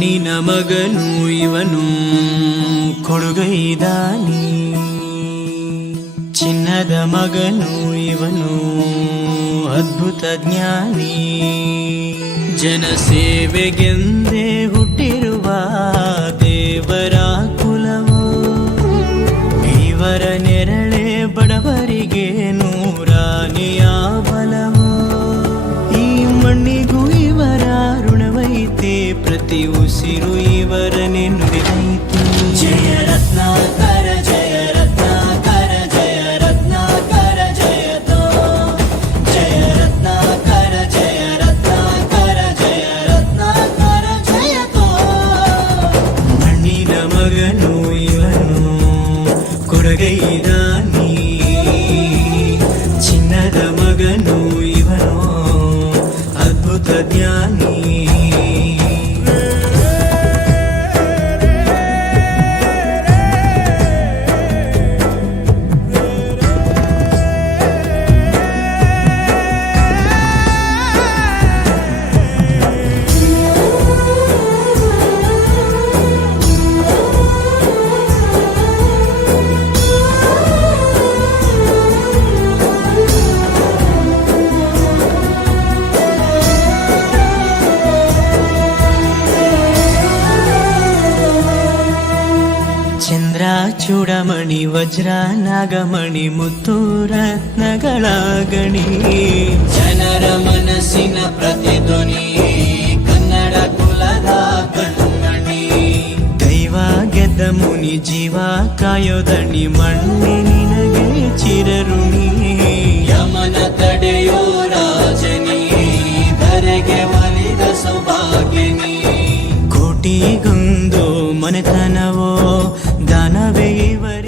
ಮಣ್ಣಿನ ಮಗನು ಇವನು ಕೊಡುಗೈದಾನಿ, ಚಿನ್ನದ ಮಗನು ಇವನು ಅದ್ಭುತ ಜ್ಞಾನಿ. ಜನಸೇವೆಗೆಂದೇ ಹುಟ್ಟಿರುವ ದೇವರ ಕುಲವೋ, ಇವರ ನೆರಳೆ ಬಡವರಿಗೆ ನೂರಾನೆಯ ಬಲವೋ. ಈ ಮಣ್ಣಿಗೂ ಇವರ ಋಣವೈತೆ, ಪ್ರತಿ ಉಸಿರು ಇವರನೆ ನುಡಿದೈತೆ. ಜಯ ರತ್ನಾಕರ ಜಯ ರತ್ನಾಕರ ಜಯ ರತ್ನಾಕರ ಜಯತೋ, ಜಯ ರತ್ನಾಕರ ಜಯ ರತ್ನಾಕರ ಜಯ ರತ್ನಾಕರ ಜಯತೋ. ಮಣ್ಣಿನ ಮಗನು ಇವನು ಕೊಡುಗೈದಾನಿ, ಚಿನ್ನದ ಮಗನು ಇವನು ಅದ್ಭುತ ಜ್ಞಾನಿ. ಚಂದ್ರ ಚೂಡಮಣಿ ವಜ್ರ ನಾಗಮಣಿ ಮುತ್ತು ರತ್ನಗಳ ಗಣಿ, ಜನರ ಮನಸ್ಸಿನ ಪ್ರತಿಧ್ವನಿ ಕನ್ನಡ ಕುಲದ ಕಣ್ಮಣಿ. ದೈವ ಗೆದ್ದ ಮುನಿ ಜೀವ ಕಾಯೋದಣಿ, ಮಣ್ಣೆ ನಿನಗೆ ಚಿರಋಣಿ. ಯಮನ ತಡೆಯೋ ರಾಜನಿ, ಧರೆಗೆ ಒಲಿದ ಸೌಭಾಗ್ಯನಿ. ಕೋಟಿಗೊಂದು ಮನೆತನವೋ ದಾನವೇ ಇವರೇ